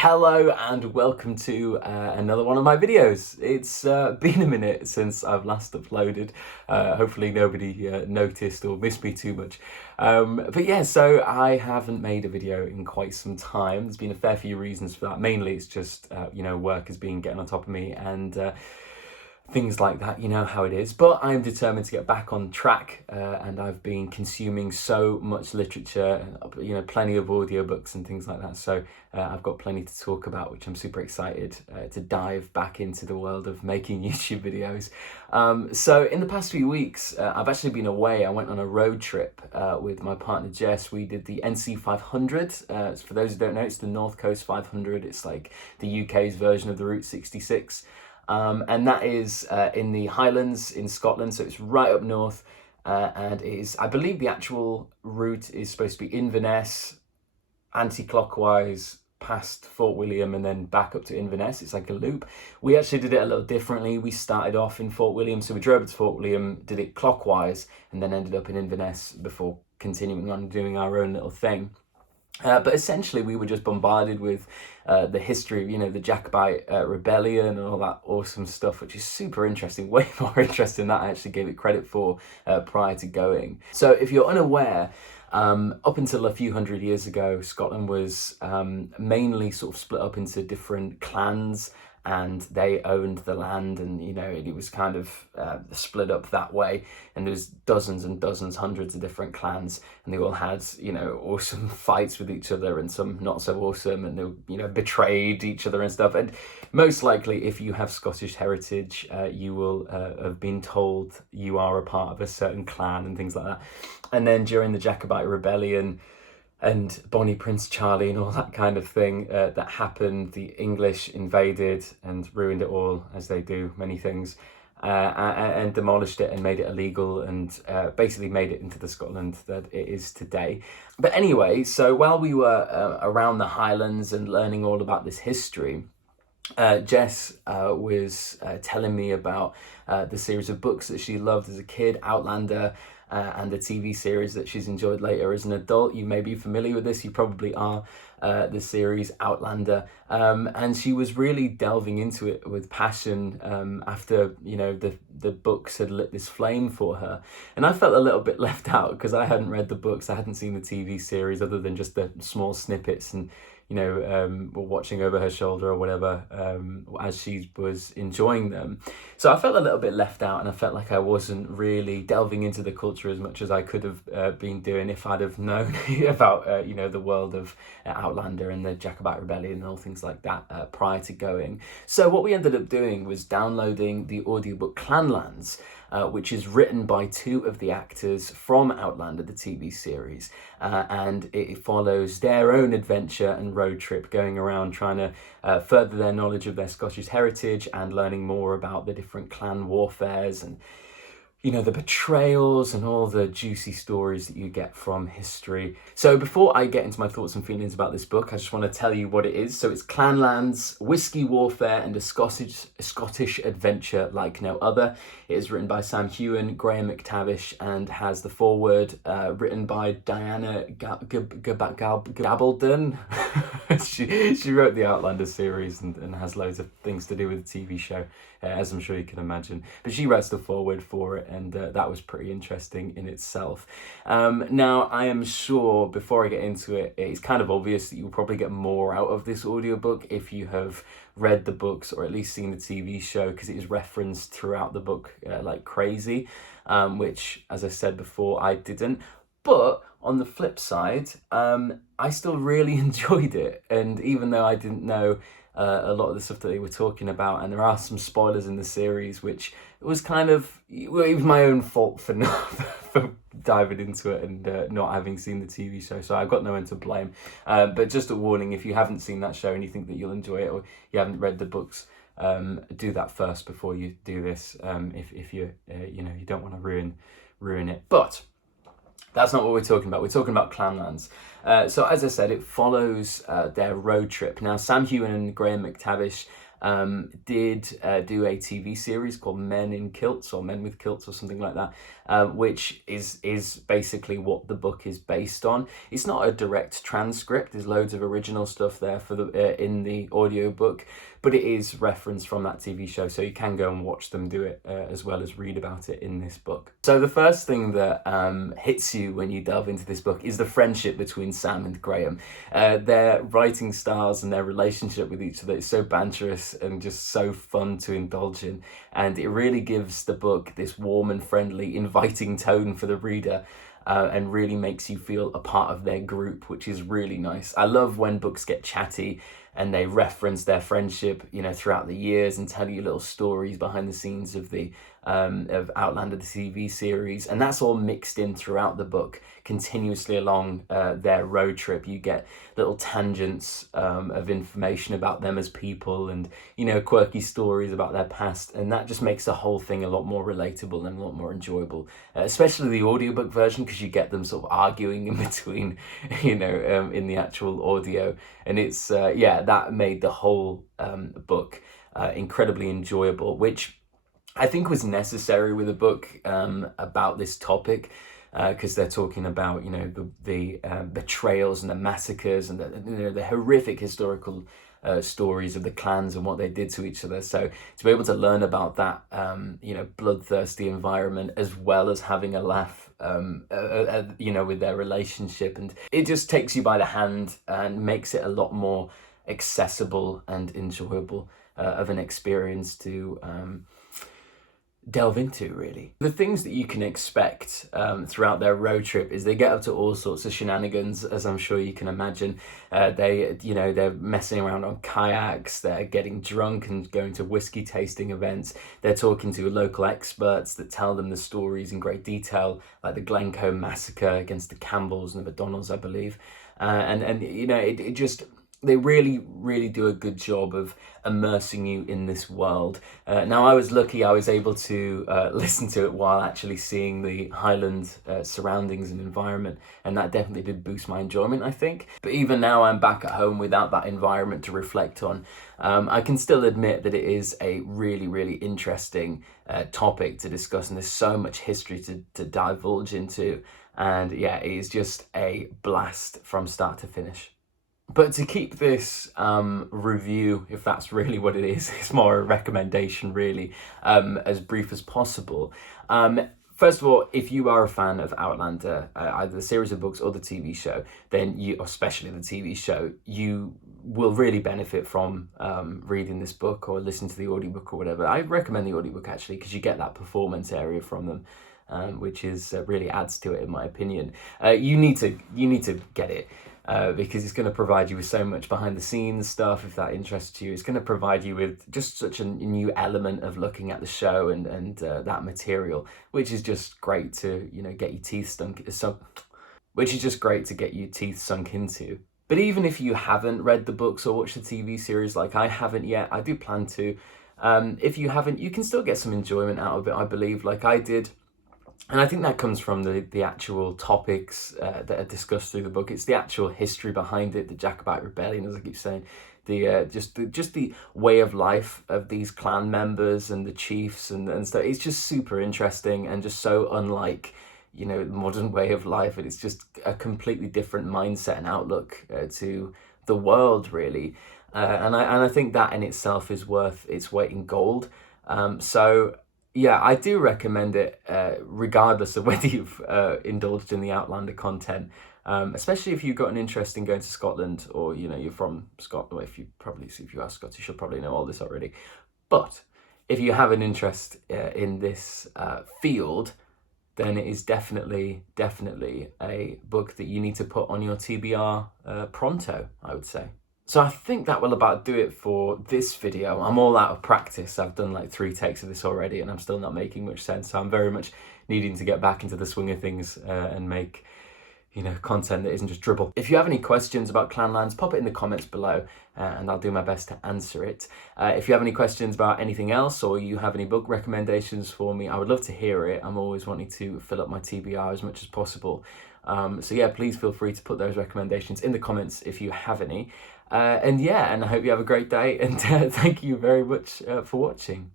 Hello and welcome to another one of my videos. It's been a minute since I've last uploaded. Hopefully nobody noticed or missed me too much. But yeah, so I haven't made a video in quite some time. There's been a fair few reasons for that. Mainly it's just, work has been getting on top of me and things like that, you know how it is. But I'm determined to get back on track and I've been consuming so much literature, plenty of audiobooks and things like that. So I've got plenty to talk about, which I'm super excited to dive back into the world of making YouTube videos. So in the past few weeks, I've actually been away. I went on a road trip with my partner Jess. We did the NC 500. For those who don't know, it's the North Coast 500. It's like the UK's version of the Route 66. And that is in the Highlands in Scotland, so it's right up north, and it is, I believe the actual route is supposed to be Inverness, anti-clockwise, past Fort William and then back up to Inverness. It's like a loop. We actually did it a little differently. We started off in Fort William, so we drove to Fort William, did it clockwise, and then ended up in Inverness before continuing on doing our own little thing. But essentially, we were just bombarded with the history of, the Jacobite rebellion and all that awesome stuff, which is super interesting, way more interesting than I actually gave it credit for prior to going. So if you're unaware, up until a few hundred years ago, Scotland was mainly sort of split up into different clans, and they owned the land, and it was kind of split up that way, and there was dozens and dozens, hundreds of different clans, and they all had awesome fights with each other and some not so awesome, and they betrayed each other and stuff. And most likely, if you have Scottish heritage, you will have been told you are a part of a certain clan and things like that. And then during the Jacobite rebellion and Bonnie Prince Charlie and all that kind of thing that happened, the English invaded and ruined it all, as they do many things, and demolished it and made it illegal, and basically made it into the Scotland that it is today. But anyway, so while we were around the Highlands and learning all about this history, Jess was telling me about the series of books that she loved as a kid, Outlander, and the TV series that she's enjoyed later as an adult. You may be familiar with this, you probably are, the series Outlander. And she was really delving into it with passion after, the books had lit this flame for her. And I felt a little bit left out because I hadn't read the books, I hadn't seen the TV series other than just the small snippets and watching over her shoulder or whatever as she was enjoying them. So I felt a little bit left out, and I felt like I wasn't really delving into the culture as much as I could have been doing if I'd have known about the world of Outlander and the Jacobite rebellion and all things like that prior to going. So what we ended up doing was downloading the audiobook Clanlands, which is written by two of the actors from Outlander, the TV series, and it follows their own adventure and road trip going around trying to further their knowledge of their Scottish heritage and learning more about the different clan warfares and the betrayals and all the juicy stories that you get from history. So before I get into my thoughts and feelings about this book, I just want to tell you what it is. So it's Clanlands, Whiskey Warfare and a Scottish adventure like no other. It is written by Sam Heughan, Graham McTavish, and has the foreword written by Diana Gabaldon. She wrote the Outlander series and has loads of things to do with the TV show, as I'm sure you can imagine. But she writes the foreword for it, and that was pretty interesting in itself. Now, I am sure, before I get into it, it's kind of obvious that you'll probably get more out of this audiobook if you have read the books or at least seen the TV show, because it is referenced throughout the book like crazy, which, as I said before, I didn't. But on the flip side, I still really enjoyed it, and even though I didn't know a lot of the stuff that they were talking about, and there are some spoilers in the series, which was kind of, it was my own fault for not for diving into it and not having seen the TV show, so I've got no one to blame. But just a warning, if you haven't seen that show and you think that you'll enjoy it, or you haven't read the books, do that first before you do this, if you you don't want to ruin it. But that's not what we're talking about. We're talking about Clanlands. So as I said, it follows their road trip. Now, Sam Heughan and Graham McTavish did do a TV series called Men in Kilts, or Men with Kilts, or something like that, which is basically what the book is based on. It's not a direct transcript. There's loads of original stuff there for the in the audiobook, but it is referenced from that TV show, so you can go and watch them do it as well as read about it in this book. So the first thing that hits you when you delve into this book is the friendship between Sam and Graham. Their writing styles and their relationship with each other is so banterous and just so fun to indulge in, and it really gives the book this warm and friendly, inviting tone for the reader. And really makes you feel a part of their group, which is really nice. I love when books get chatty and they reference their friendship, throughout the years, and tell you little stories behind the scenes of the of Outlander, the TV series, and that's all mixed in throughout the book, continuously along their road trip. You get little tangents of information about them as people, and quirky stories about their past, and that just makes the whole thing a lot more relatable and a lot more enjoyable, especially the audiobook version, because you get them sort of arguing in between, in the actual audio, and it's that made the whole book incredibly enjoyable, which I think was necessary with a book about this topic, because they're talking about the betrayals and the massacres and the horrific historical stories of the clans and what they did to each other. So to be able to learn about that bloodthirsty environment, as well as having a laugh with their relationship, and it just takes you by the hand and makes it a lot more accessible and enjoyable of an experience to delve into, really. The things that you can expect throughout their road trip is they get up to all sorts of shenanigans, as I'm sure you can imagine. They're messing around on kayaks, they're getting drunk and going to whiskey tasting events, they're talking to local experts that tell them the stories in great detail, like the Glencoe massacre against the Campbells and the McDonalds, I believe. They really, really do a good job of immersing you in this world. Now, I was lucky I was able to listen to it while actually seeing the Highland surroundings and environment, and that definitely did boost my enjoyment, I think. But even now I'm back at home without that environment to reflect on. I can still admit that it is a really, really interesting topic to discuss, and there's so much history to divulge into. And yeah, it is just a blast from start to finish. But to keep this review, if that's really what it is, it's more a recommendation really, as brief as possible. First of all, if you are a fan of Outlander, either the series of books or the TV show, then especially the TV show, you will really benefit from reading this book or listening to the audiobook or whatever. I recommend the audiobook actually, because you get that performance area from them, which is really adds to it in my opinion. You need to get it. Because it's going to provide you with so much behind the scenes stuff, if that interests you. It's going to provide you with just such a new element of looking at the show and that material, which is just great to get your teeth sunk into. But even if you haven't read the books or watched the TV series like I haven't yet, I do plan to. If you haven't, you can still get some enjoyment out of it, I believe, like I did. And I think that comes from the actual topics that are discussed through the book. It's the actual history behind it, the Jacobite Rebellion, as I keep saying, just the way of life of these clan members and the chiefs and stuff. It's just super interesting and just so unlike the modern way of life, and it's just a completely different mindset and outlook to the world, really. And I think that in itself is worth its weight in gold. Yeah, I do recommend it, regardless of whether you've indulged in the Outlander content, especially if you've got an interest in going to Scotland, or you're from Scotland. Well, if you are Scottish, you'll probably know all this already. But if you have an interest in this field, then it is definitely a book that you need to put on your TBR pronto, I would say. So I think that will about do it for this video. I'm all out of practice. I've done like 3 takes of this already and I'm still not making much sense. So I'm very much needing to get back into the swing of things and make content that isn't just dribble. If you have any questions about Clanlands, pop it in the comments below and I'll do my best to answer it. If you have any questions about anything else, or you have any book recommendations for me, I would love to hear it. I'm always wanting to fill up my TBR as much as possible. So yeah, please feel free to put those recommendations in the comments if you have any. And I hope you have a great day, and thank you very much for watching.